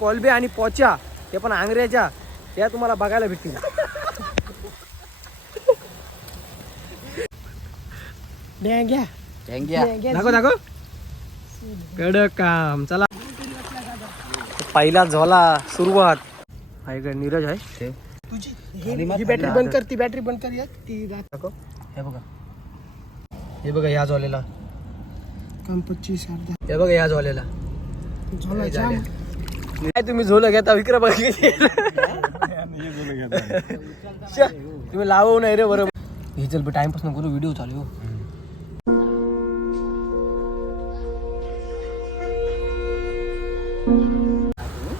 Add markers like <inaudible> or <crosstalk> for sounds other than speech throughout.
Kolbe आणि पोच्या ते पण आंग्र्याच्या त्या तुम्हाला बघायला भेटतील. दाखव दाखव. कडक काम. चला. पहिला झोला सुरुवात. आहे का नीरज आहे. तुझी ही बॅटरी बंद कर ती बॅटरी बंद कर एक ती रात दाखव. हे बघा. हे बघा या झोलेला. काम पच्चीस अर्धा. हे बघा या झोलेला. झाला जाम. काय तुम्ही झोलं घेता? विक्रम बघ. तुम्ही लावू नाही रे बरोबर हे चल टाइमपास नको व्हिडिओ चालू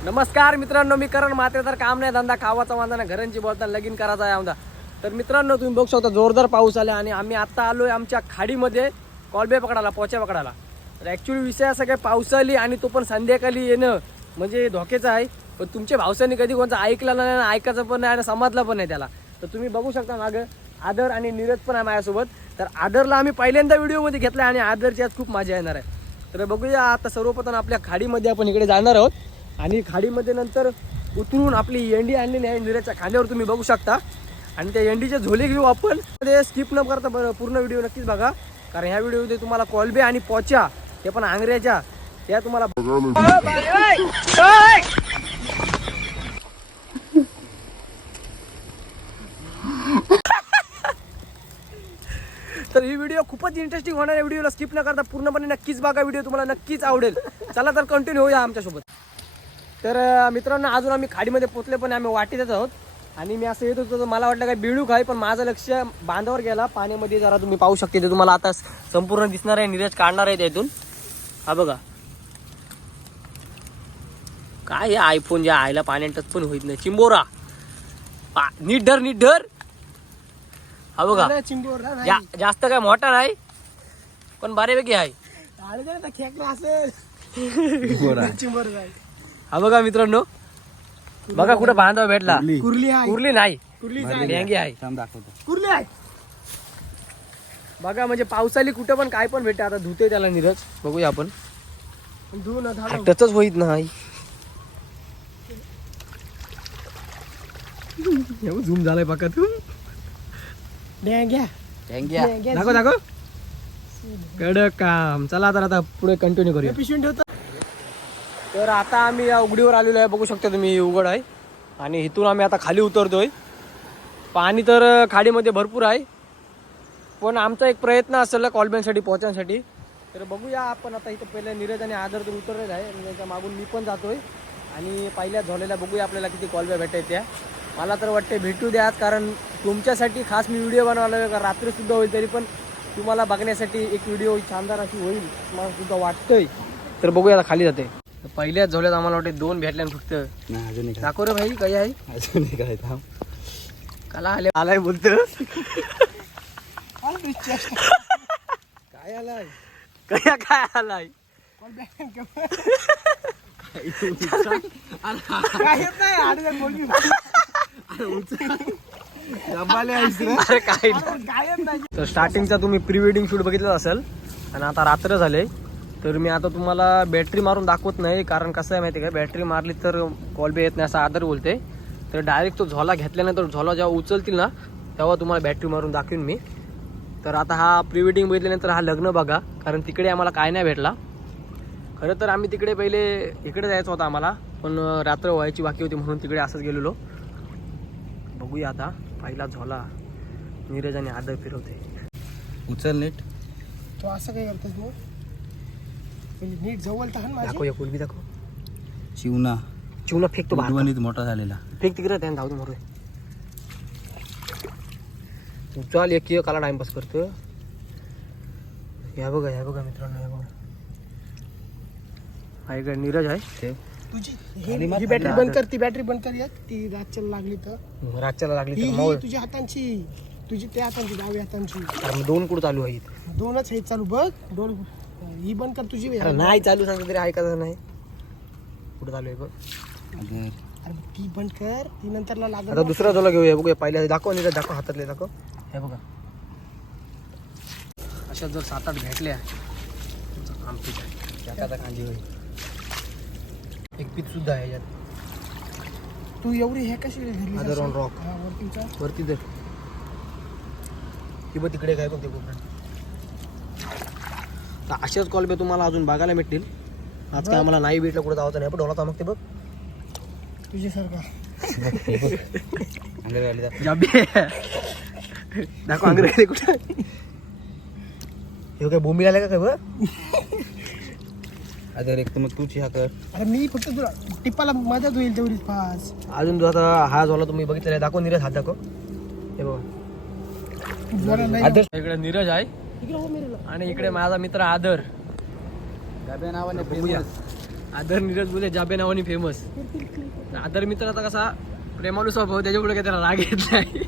नमस्कार मित्रांनो मी करण मात्र तर काम नाही धंदा खावाचा वांदा ना घरांची बोलताना लगीन करायचा आहे आमदा तर मित्रांनो तुम्ही बघू शकता जोरदार पाऊस आला आणि आम्ही आता आहे आमच्या खाडीमध्ये कॉलबे पकडायला पोच्या पकडायला. तर ॲक्च्युली विषय असा काय पावसाली आणि तो पण संध्याकाळी येणं म्हणजे धोक्याचं आहे. पण तुमच्या भावसाने कधी कोणता ऐकला नाही आणि ऐकायचं पण नाही आणि समजलं पण नाही त्याला. तर तुम्ही बघू शकता मागं आदर आणि नीरज पण आहे माझ्यासोबत. तर आदरला आम्ही पहिल्यांदा व्हिडिओमध्ये घेतला आणि आदरची आज खूप मजा येणार आहे. तर बघूया आता सर्वप्रथम आपल्या खाडीमध्ये आपण इकडे जाणार आहोत. आणि खाडीमध्ये नंतर उतरून आपली एंडी आणलेली आहे. नीरजच्या खांद्यावर तुम्ही बघू शकता. आणि त्या एंडीचे झोले घेऊ आपण. ते स्किप न करता पूर्ण व्हिडिओ नक्कीच बघा. कारण ह्या व्हिडिओमध्ये तुम्हाला कॉलबे आणि पोच्या ते पण आंग्र्याच्या त्या तुम्हाला तर ही व्हिडिओ खूपच इंटरेस्टिंग होणार आहे. व्हिडिओला स्किप न करता पूर्णपणे नक्कीच बघा. व्हिडिओ तुम्हाला नक्कीच आवडेल. चला तर कंटिन्यू होऊया आमच्यासोबत. तर मित्रांनो अजून आम्ही खाडीमध्ये पोचले पण आम्ही वाटेतच आहोत. आणि मी असं येत होतो तर मला वाटलं काय बिळूक आहे पण माझं लक्ष बांधावर गेला. पाण्यामध्ये जरा तुम्ही पाहू शकते ते तुम्हाला आता संपूर्ण दिसणार आहे नीरज काढणार आहे त्यातून हा बघा. काय हे आयफोन ज्या आयला पाण्यात टच पण होईत नाही. चिंबोरा. नीट धर नीट धर हा बघा. चिंबोर जास्त काय मोठा नाही पण बऱ्यापैकी आहे. हा बघा मित्रांनो. बघा कुठं बांधावा भेटला. कुर्ली. आहे. कुर्ली नाही. कुर्ली आहे. कुर्ली आहे. बघा म्हणजे पावसाली कुठं पण काय पण भेटते. आता धुते त्याला नीरज. बघूया आपण. धुवून होईत नाही. झूम झालाय बघा तू. डेंग्या दाखव दाखव. कडक काम. चला तर आता पुढे कंटिन्यू करूया. पिशवी ठेवतो. तर आता आम्ही या उघडीवर आलेलो आहे. बघू शकता तुम्ही ही उघड आहे. आणि इथून आम्ही आता खाली उतरतोय. पाणी तर खाडीमध्ये भरपूर आहे. पण आमचा एक प्रयत्न असेल कॉलबॅनसाठी पोहोचण्यासाठी तर बघूया आपण आता इथं पहिल्या नीरज आणि आदर तर उतरलेला आहे. त्याच्या मागून मी पण जातोय. आणि पहिल्या झालेल्या बघूया आपल्याला किती कॉलबॅ भेटायच्या त्या मला तर वाटते भेटू द्या कारण तुमच्यासाठी खास मी व्हिडिओ बनवला आहे कारण रात्रीसुद्धा होईल तरी पण तुम्हाला बघण्यासाठी एक व्हिडिओ छानदार अशी होईल मला सुद्धा वाटतंय. तर बघूया आता खाली जाते. पहिल्याच झोल्यात आम्हाला वाटते दोन भेटल्या फक्त. अजून दाखव रे भाई काही आहे? अजून एक आहे थांब. काला आले आलाय बोलत. काय आलाय? कया काय आलाय? काय येत नाही तर स्टार्टिंगचा तुम्ही प्री वेडिंग शूट बघितलं असेल. आणि आता रात्र झाले. तर मी आता तुम्हाला बॅटरी मारून दाखवत नाही कारण कसं आहे माहिती आहे का? बॅटरी मारली तर कॉल बी येत नाही असा आदर बोलते. तर डायरेक्ट तो झोला घेतल्यानंतर झोला जेव्हा उचलतील ना तेव्हा तुम्हाला बॅटरी मारून दाखवीन मी. तर आता हा प्री वेडिंग बघितल्यानंतर हा लग्न बघा कारण तिकडे आम्हाला काय नाही भेटला. खरं तर आम्ही तिकडे पहिले इकडे जायचं होतं आम्हाला पण रात्र व्हायची बाकी होती म्हणून तिकडे असंच गेलेलो. बघूया आता. पहिला झोला. नीरज आणि आदर फिरवते. उचल नीट. तो असं काय करतोस मग पहिले नीट जवळ माझी. दाखव या कुलबी दाखव. चिवना. चिवना फेकतो बाहेर. उडवणीत मोठा झालेला. फेक तिकडे त्यानं धावतो मरू चाल एक एक काला टाइमपास करतो या बघा या बघा मित्रांनो या बघा. हा इकडे नीरज आहे. ते तुझी. खाली ही. ही बॅटरी बंद कर ती बॅटरी बंद कर एक ती रातच्याला लागली तर. रातच्याला लागली ही तर ही तुझ्या हातांची. तुझी त्या हातांची डाव्या हातांची. अरे मग दोन कुठं चालू आहे इथं? दोनच हे चालू बघ. दोन ही बंद कर तुझी अरे नाही चालू सांगतो तरी ऐकायचं नाही. कुठं चालू आहे बघ. अरे ती बंद कर. ती नंतरला आता लागत दुसरा झोला घेऊया. बघूया. पहिल्या दाखव नीरज दाखव हातातले दाखव. हे बघा. अशा जर सात आठ भेटल्या आहे. आता कांदी होईल. एक पीत सुद्धा आहे याच्यात. तू एवढी हे कशी धरली on rock. हा, वरती. वरती दर किंवा तिकडे काय कोणते कोपऱ्यात तर असेच कॉलबे तुम्हाला अजून बघायला भेटतील. आज काय आम्हाला नाही भेटलं कुठं जावं नाही पण ढोला मग ते बघ. तुझ्यासारखा. <laughs> जाबी दाखव अंग्रेजी कुठं? हे काय बोंबी आले का काय बघ? <laughs> अदर एक तर मग तूच ह्या कर. अरे मी फक्त तुला टिप्पाला मदत होईल तेवढीच पास अजून जो आता हा झाला तुम्ही बघितलेला आहे. दाखव नीरज हात दाखव. हे बघ. जरा नाही. आदर्श. इकडे नीरज आहे. इकडे हो मेरेला. आणि इकडे माझा मित्र आदर. गाब्या नावाने बघूया. आदर नीरज बोले जाबे नावाने फेमस आदर मित्र आता कसा प्रेमालू स्वभाव त्याच्यापुढे काय त्याला राग येत नाही.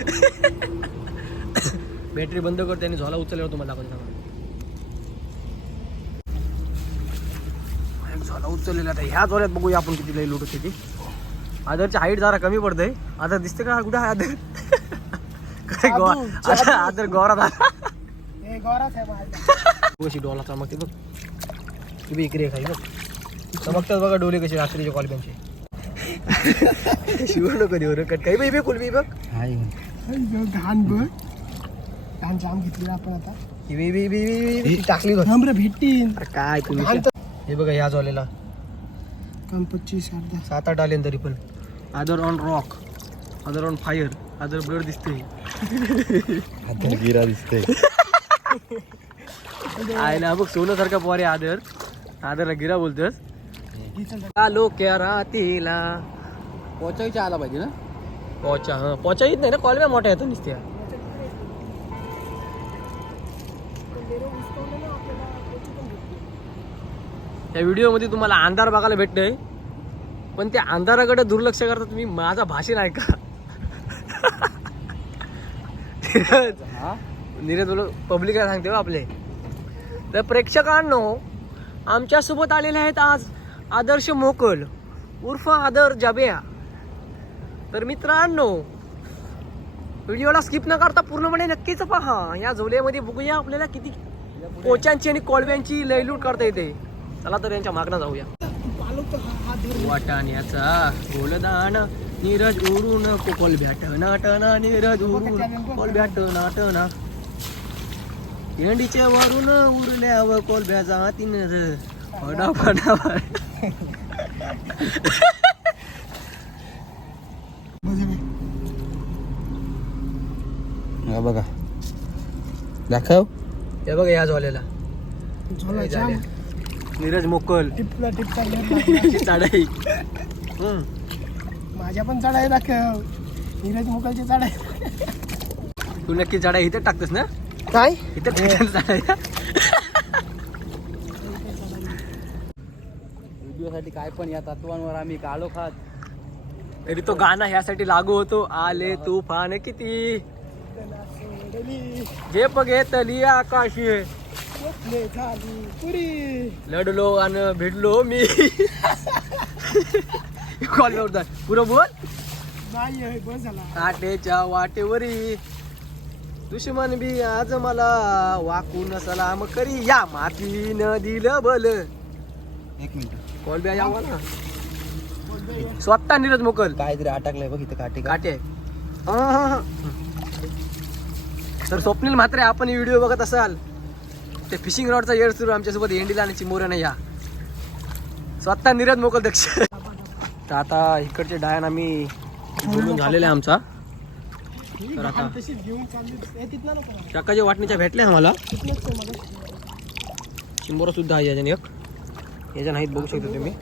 <laughs> बॅटरी बंद करते आणि झोला उचलल्यावर तुम्हाला दाखवतो. झोला उचललेला आता ह्या झोल्यात बघूया आपण किती लई लुट होती आदरची हाईट जरा कमी पडते आदर दिसते का कुठं आदर काय गो- जादू, जादू. आदर- गोरा हे माझा कशी डोला चमकते बघ ती बी इकडे खाई बघ चमकतात बघा डोले कसे रात्रीचे कॉलब्यांचे शिवण कधी वर कट काही बी बी कुलबी बघ हाय घाण बघ घाण जाम घेतली आपण आता ही बी बी बी बी- बी ती टाकली काय तुम्ही हे बघा ह्या झालेला काम पच्चीस अर्धा. सात आठ आले तरी पण. Other on rock other on fire other blood दिसते गिरा दिसते आयला बघ सोन्यासारखा पोरे आदर. आदरला गिरा बोलतोस. ही आलो क्या रातीला. पोचायच्या आला पाहिजे ना? पोचा हा. पोचा येत नाही ना? कॉलव्या मोठ्या येतात नुसत्या. या व्हिडिओमध्ये तुम्हाला अंधार बघायला भेटतंय. पण त्या अंधाराकडे दुर्लक्ष करता तुम्ही माझा भाषण ऐका. नीरज नीरज बोल पब्लिकला सांगते हो आपले. तर प्रेक्षकांनो आमच्यासोबत आलेले आहेत आज आदर्श मोकल उर्फ आदर जाबिया. तर मित्रांनो व्हिडिओला स्किप न करता पूर्णपणे नक्कीच पहा. या झोल्यामध्ये बघूया आपल्याला किती पोचांची आणि कोळव्यांची लयलूट करता येते. चला तर यांच्या मागणं जाऊया. हा हात वाटाण्याचा गोलदान नीरज उरू नको कोल भ्याट नाटना नीरज उरू कोल भ्याट नाटना भेंडीच्या वरून उरल्यावर कोलब्या जातीन र. फडा फडा बघा. दाखव. हे बघा या झालेला नीरज मोकल. टिपला टिपचा लेप लागला. ची चढाई. हम्म. माझ्या पण चढाई दाखव. नीरज मुकलची चढाई. तू नक्की चढाई इथे टाकतोस ना? काय? इथे चढाई? व्हिडिओसाठी काय पण या तत्वांवर आम्ही काढो खात. तरी तो गाणं ह्यासाठी लागू होतो. आले तुफान किती? झेप घेतली आकाशी. झोपले झाली पुरी. लढलो आणि भिडलो मी. कॉल पुरं बोल. नाही आहे, बस झाला. काटेच्या वाटेवरी. दुश्मन बी आज मला वाकून सलाम करी. या मातीनं दिलं बल. एक मिनिट. कॉल बॅ यावं ना. स्वतः नीरज मोकल. काहीतरी अटकलंय बघ इथं काटे का? काटे हा, हा, हा. तर स्वप्नील म्हात्रे आपण व्हिडिओ बघत असाल. ते फिशिंग रॉडचा येड सुरू आमच्यासोबत एंडीला आणि चिमोऱ्याने या. स्वतः निरज मोकल दक्ष. तर आता इकडचे डायन आम्ही बोलून झालेला आहे आमचा. तर आता चक्काच्या वाटणीच्या भेटल्या आम्हाला. आहे चिंबोरा सुद्धा आहे याच्याने एक. याच्या नाहीत बघू शकता तुम्ही.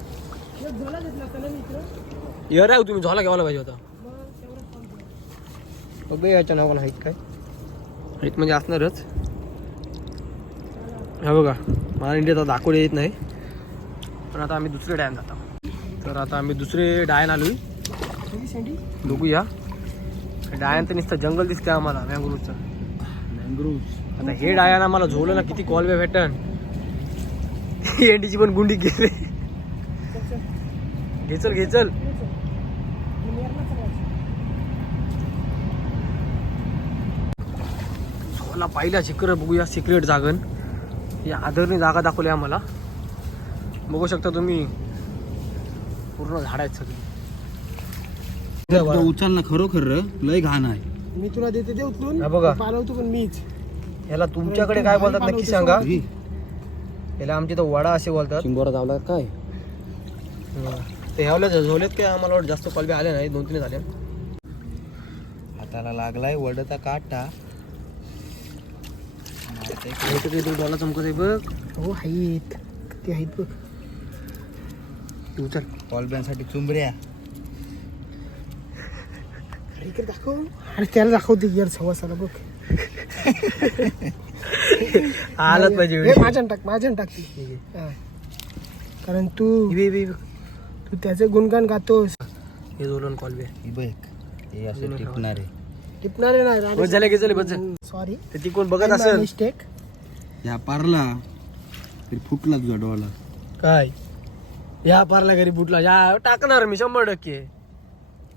येर आहे तुम्ही झोला घ्यायला पाहिजे होता? बघ याच्या नावाला नाहीत काय. आहेत म्हणजे असणारच. हा बघा मला इंडियाचा दाखवले येत नाही. पण आता आम्ही दुसरे डायन जातो. तर आता आम्ही दुसरे डायन आलो बघूया. डायन तर नुसतं जंगल दिसतंय आम्हाला मँग्रोवचं मँग्रोव्ह आता हे डायन आम्हाला झोलं ना किती कॉलवे भेटन. एंडीची पण गुंडी गेले घेचल घेचल. झोला पाहिला शिकर बघूया सिक्रेट जागन. ही आदरणी जागा दाखवली आम्हाला. बघू शकता तुम्ही पूर्ण झाड आहेत सगळी. उचल ना खरोखर र, लय घाण आहे. मी तुला देते दे उचलून. हा बघा. पालवतो पण मीच. याला तुमच्याकडे काय बोलतात नक्की सांगा. ही, याला आमच्या इथं वडा असे बोलतात. चिंबोरा चावला काय? ते ह्यावल्या झोलेत काय? आम्हाला वाटतं जास्त कॉलबे आले नाही दोन तीन झाले. हाताला लागलाय वडता काटा. डोला चमकत आहे बघ. हो आहेत. किती आहेत बघ. तू उचल कॉलबॅनसाठी चुंबऱ्या अरे इकडे दाखव. अरे त्याला दाखवते गिअर सवासाला बघ. आलंच पाहिजे माझ्यानं टाक माझ्यानं टाक ती. कारण तू. तू त्याचे गुणगान गातोस. हे दोलन कॉलबे ही बघ हे असे टिपणारे. टिपणारे नाही झाले की बस सॉरी ते ती कोण बघत असेल. मिस्टेक ह्या पारला तरी फुटला तुझा डोळा. काय? या पारला घरी बुटला या टाकणार मी शंभर टक्के.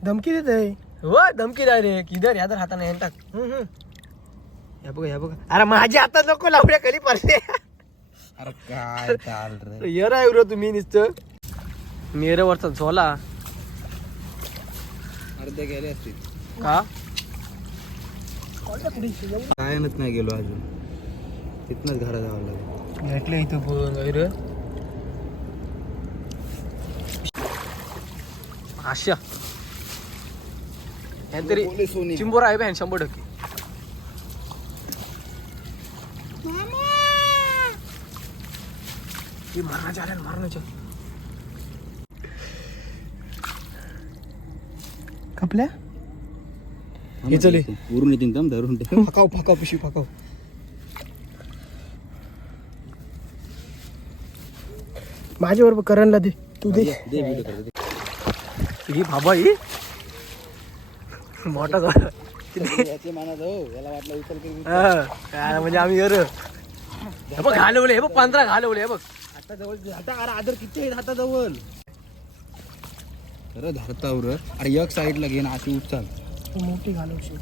धमकी देत आहे हो धमकी डायरेक्ट इधर या तर हाताने ह्यानं टाक. या बघा या बघा. अरे माझ्या हातात नको लावड्या खाली पडले अरे काय चाल रे? <laughs> यर आहे रो तुम्ही नुसतं. मेरवरचा झोला. अर्धे गेले असतील. का? कायनच नाही गेलो अजून? तिथनच घरा जावं लागेल. भेटलं इथं पण गैर आशा. तरी सोनी. चिंबोर आहे बॅन शंभर टक्के. हे मारण्याच्या आल्या मारण्याच्या कपल्या? हे चल. पूर्ण येतील दम धरून फकाव फकाव पिशवी फकाव. माझ्या बरोबर करणला दे. तू दे. दे video कर, दे. ही बाबा ही? मोठा हा, काय म्हणजे आम्ही हे बघ घालवले हे बघ पंधरा घालवले हे बघ. आता जवळ आता अरे आदर किती आहेत हाता जवळ? अरे धरतावर अरे एक साईडला घे ना अशी उचल. तू मोठी घालवशील.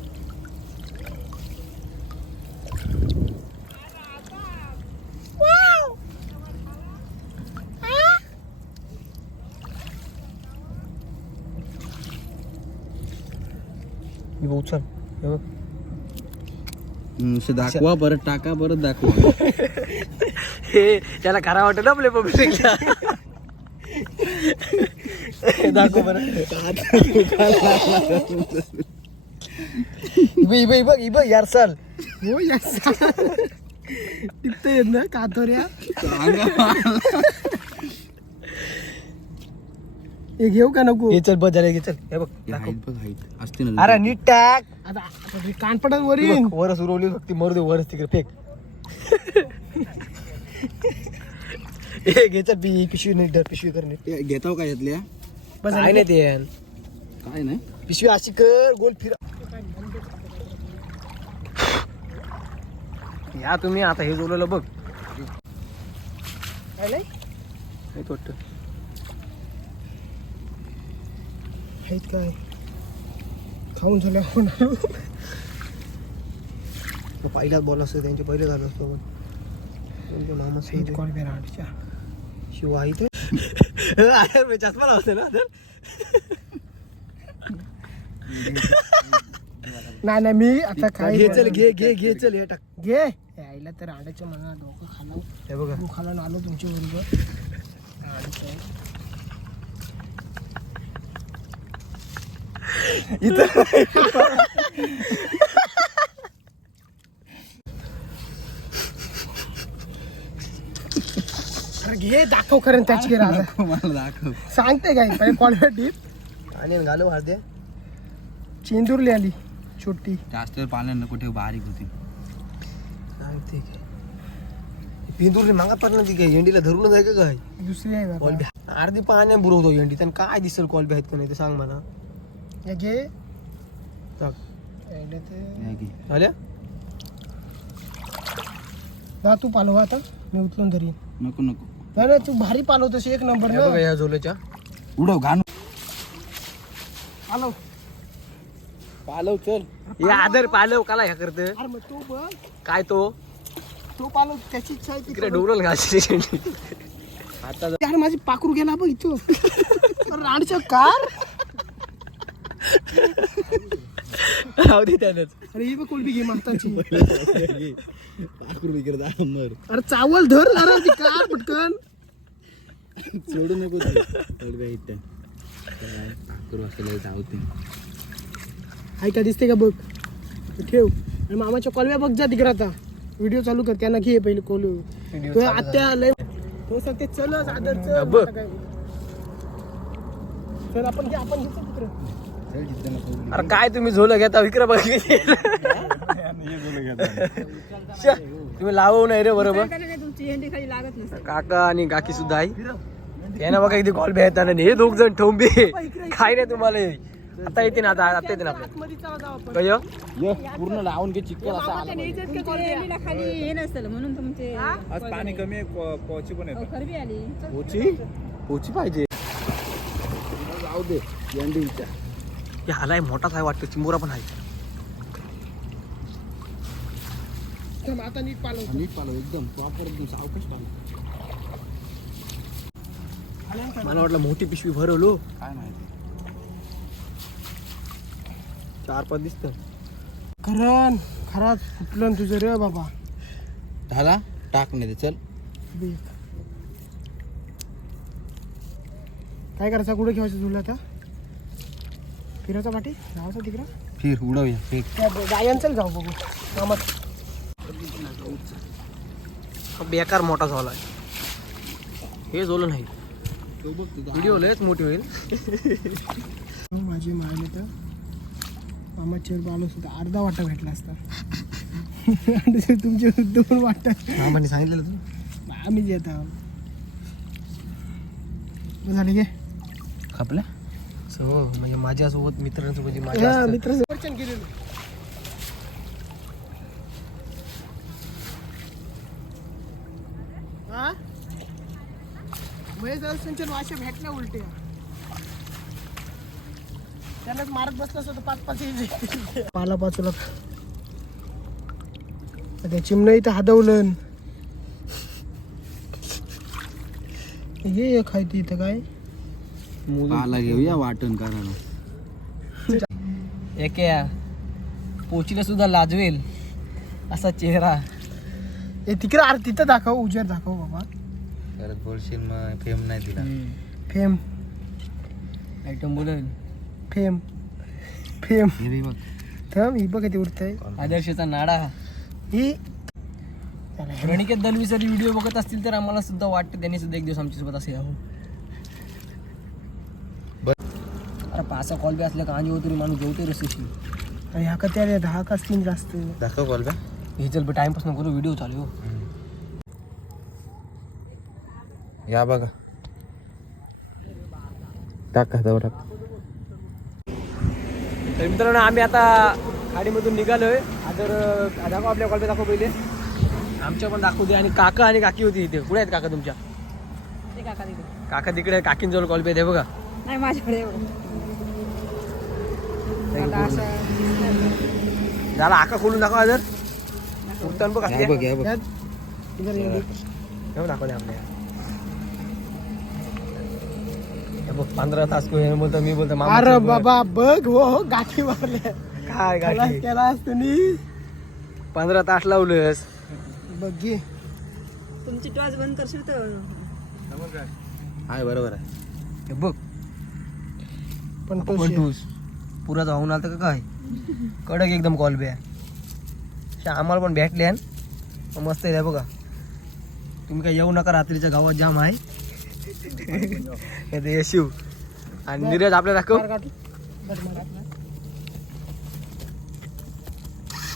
बघ उचल हे बघ. दाखवा परत टाका परत दाखवा. <laughs> हे त्याला करा वाटत ना आपल्या पब्लिकला दाखव बरं. इबे इबे इबे इबे यार चल. हो यस टिपते येत ना कातोऱ्या. हे घेऊ का नको? हे चल बस झाले घे चल. हे बघ दाखव. असते ना अरे नीट टाक. आता आता कानपटात वर. हे येईन बघ, वरच उरवली बघ ती मरू दे वरच तिकडे फेक. <laughs> हे घे चल पी पिशवी नीट धर पिशवी कर नीट. ते घेताव का यातल्या? बस काय नाही ते काय नाही. पिशवी अशी कर गोल फिर. या तुम्ही आता हे जोडलेलं बघ. काय नाही? हे वाटतं आहेत काय? खाऊन झाल्या होणार पहिलाच बॉल असतो त्यांचे पहिले झालं असतो पण. मामा सही कॉल बेराडच्या शिव आहे ते. चष्मा लावते ना नाही नाही मी आता काय घे चल घे घे घे चल हे टाक. घे. आईला तर आड्याच्या मना डोकं खाला हे बघा. दुखाला आलो तुमच्या बरोबर आडीचं. अरे घे दाखव खरं त्याची राजा मला दाखव. सांगते काय पहिले कॉल टीप आणि घालू चेंदूरली आली छोटी. जास्त पाण्यानं कुठे बारीक होती. सांगते मागा ती काय धरूनच आहे का काय? दुसरी आहे अर्धी पाण्या बुरवतो झेंडी त्यांना काय दिसेल कॉल बी आहेत का नाही ते सांग मला. हे टाक. आईला ते. पालव आता मी उचलून धरीन. नको नको. नाही नाही, तू भारी पालवतोस एक नंबर ना. बघा या झोलेच्या. उडव घाण. पालव. पालव चल. हे आदर पालव काला ह्या करत अरे मग तू बघ. काय तो? तो पालव त्याची इच्छा आहे तिकडे डोरल घालते झेंडी आता अरे माझी पाखरू गेला बघ इथं राणच्या कार राहू दे त्यानंच. अरे ही बघ कोलबी घे माताची पाखरू अरे चावल धर अरे ती कार पटकन. सोडू नको इथं. पाखरू धावते हाय का दिसते का बघ? ठेव. आणि मामाच्या कोलव्या बघ जा तिकडे आता. व्हिडिओ चालू कर त्यांना घे पहिले कोलू तो आत्या लय हो सर ते चलच आदर चल बघ. चल आपण घे आपण घेतो तिकडे. चल. अरे काय तुम्ही झोलं घेता? विक्र बघ. तुम्ही लावू नाही रे बरोबर. काका आणि काकी सुद्धा आहे. त्यांना बघा किती कॉल भेटताना हे दोघ जण ठोंबे. काय नाही तुम्हाला. आता येते ना आता आता येते ना काय पूर्ण लावून घे चिकल असा आला हेंडीला खाली नसतं म्हणून तुमचे आज पाणी कमी आहे पोची पण आली. पोची पोची पाहिजे. जाऊ दे एंडिंगच्या हे आलाय मोठाच आहे वाटतं चिमुरा पण आहे. आता नीट पालव. नीट पालव एकदम. प्रॉपर एकदम सावकाश पालव. मला वाटलं मोठी पिशवी भरवलो. काय माहिती. चार पाच दिसत. करण खराच फुटलं ना तुझं रे बाबा. झाला? टाक नाही ते चल. काय करायचं? कुठे ठेवायचं तुला आता? फिरायचा पाठी? जायचं तिकडं फिर उडवूया त्या गायांचं जाऊ बघू. कामात बेकार मोठा झाला हे झालं नाही. व्हिडिओ लयच मोठी होईल. <laughs> माझी मायने तर मामा चेर आलो सुद्धा अर्धा वाटा भेटला असता. <laughs> तुमचे दोन वाटा. मामाने सांगितलेलं तू? आम्ही जे आता बरं झाले गे खपल्या सो म्हणजे माझ्यासोबत मित्रांसोबत जी माझ्या हा, असतात. मित्र समर्चन केलेलं हा? महेश संचन वाशा भेटल्या उलट्या त्यांनाच मारत बसलं असतं तर पाच पाच यायचे. पाला पाचूला त्या चिमणं इथं हादवलं. ये ये खायती इथं काय? पाला घेऊया वाटण करायला. <laughs> एक या पोचीला सुद्धा लाजवेल असा चेहरा. हे तिकडे अरे तिथं दाखव उजेर दाखव बाबा. परत बोलशील मग फेम नाही दिला फेम आयटम बोलेल फेम फेम हे बघ. थांब ही बघ किती उरतंय आदर्शचा नाडा. ही. प्रणिकेत दलवी जरी व्हिडिओ बघत असतील तर आम्हाला सुद्धा वाटतं त्यांनी सुद्धा एक दिवस आमच्यासोबत असे यावं अरे पाचा कॉल बी असल्या का आणि होतो रे माणूस जेवतोय रस्त्याशी आणि ह्या का त्या दहा का असतील जास्त? दाखव कॉल बॅ. हे चल टाइमपास नको करू व्हिडिओ चालू. आहे हो. या बघा. टाक हातावर टाक. तर मित्रांनो आम्ही आता खाडीमधून निघालोय. आदर दाखव आपल्या कॉल दाखव पहिले. आमच्या पण दाखवू दे. आणि काका आणि काकी होती इथे. कुठे आहेत काका तुमच्या? काका तिकडे. काका तिकडे काकींजवळ कॉल पे बघा. नाही माझ्याकडे एवढं. आता असं झाला आका खोलून दाखवा आदर उठताना बघ बघ या बघ. इधर आपल्या. हे बघ पंधरा तास को हे बोलतो मी बोलतो मामा अरे. बाबा बघ हो हो, गाठी मारल्या. काय गाठी? केला असतो नी पंधरा तास लावलंस बघ घे. तुमची टॉर्च बंद करशील तर. हाय बरोबर आहे. हे बघ पण तो पण तूच पुरा जाऊन आलं का काय? कडक एकदम कॉल बॅ आम्हाला पण भेटले मस्त आहे बघा. तुम्ही काय येऊ नका रात्रीच्या गावात जाम आहे. ते यशिव आणि नीरज आपल्या दाखव.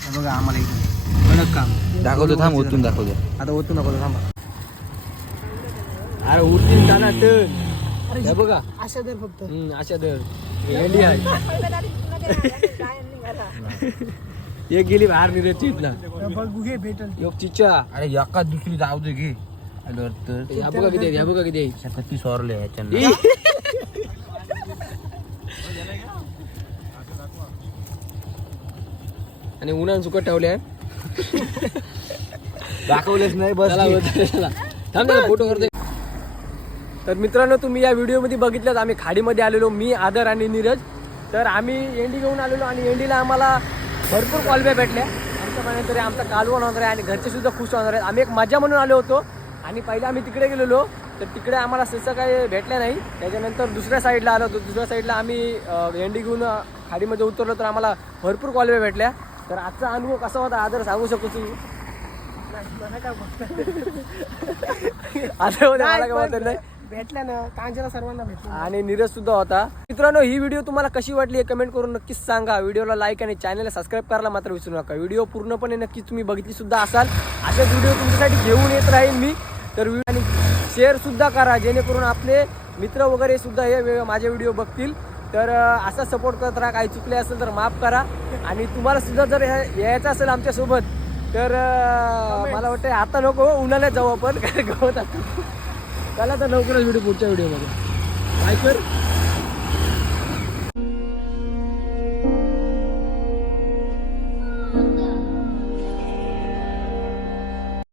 हे बघा आम्हाला कडक काम दाखवतो थांब ओतून दाखवतो. आता ओतू नको थांबा. अरे उरतील का ना तर हे बघा. अशा दर फक्त. हम्म, अशा दर. गेली आहे. <laughs> एक गेली बाहेर इथला भेटल योग चिच्चा अरे एका दुसरी जाऊ दे घे. या बघा किती आहेत, या बघा किती आहेत. किती सोरले ह्याच्यानं ई. आणि उन्हान सुकट ठेवल्या दाखवलेच नाही बस चला चला. थांब फोटो करते तर मित्रांनो तुम्ही या व्हिडिओमध्ये बघितलं आम्ही खाडीमध्ये आलेलो मी आदर आणि नीरज. तर आम्ही एंडी घेऊन आलेलो आणि एंडीला आम्हाला भरपूर कॉलब्या भेटल्या. आमच्या तरी आमचा कालवण होणार आहे आणि घरचे सुद्धा खुश होणार आहेत. आम्ही एक मजा म्हणून आलो होतो आणि पहिले आम्ही तिकडे गेलेलो. तर तिकडे आम्हाला सहसा काही भेटल्या नाही. त्याच्यानंतर दुसऱ्या साईडला आलो होतो. दुसऱ्या साईडला आम्ही एंडी घेऊन खाडीमध्ये उतरलो तर आम्हाला भरपूर कॉलवे भेटल्या. तर आजचा अनुभव कसा होता आदर सांगू शकतो तू आता नाही. <laughs> भेटल्या ना सर्वांना आणि नीरज सुद्धा होता. मित्रांनो ही व्हिडिओ तुम्हाला कशी वाटली हे कमेंट करून नक्कीच सांगा. व्हिडिओला लाईक आणि चॅनलला सबस्क्राईब करायला मात्र विसरू नका. व्हिडिओ पूर्णपणे नक्कीच तुम्ही बघितली सुद्धा असाल. असेच व्हिडिओ तुमच्यासाठी घेऊन येत राहील मी. तर आणि शेअर सुद्धा करा जेणेकरून आपले मित्र वगैरे सुद्धा हे माझे व्हिडिओ बघतील. तर असा सपोर्ट करत राहा. काही चुकले असेल तर माफ करा. आणि तुम्हाला सुद्धा जर यायचं असेल आमच्यासोबत तर मला वाटतं आता नको उन्हाळ्यात जाऊ आपण. कारण गवत. चला तर लवकरच व्हिडिओ पुढच्या व्हिडिओमध्ये काय कर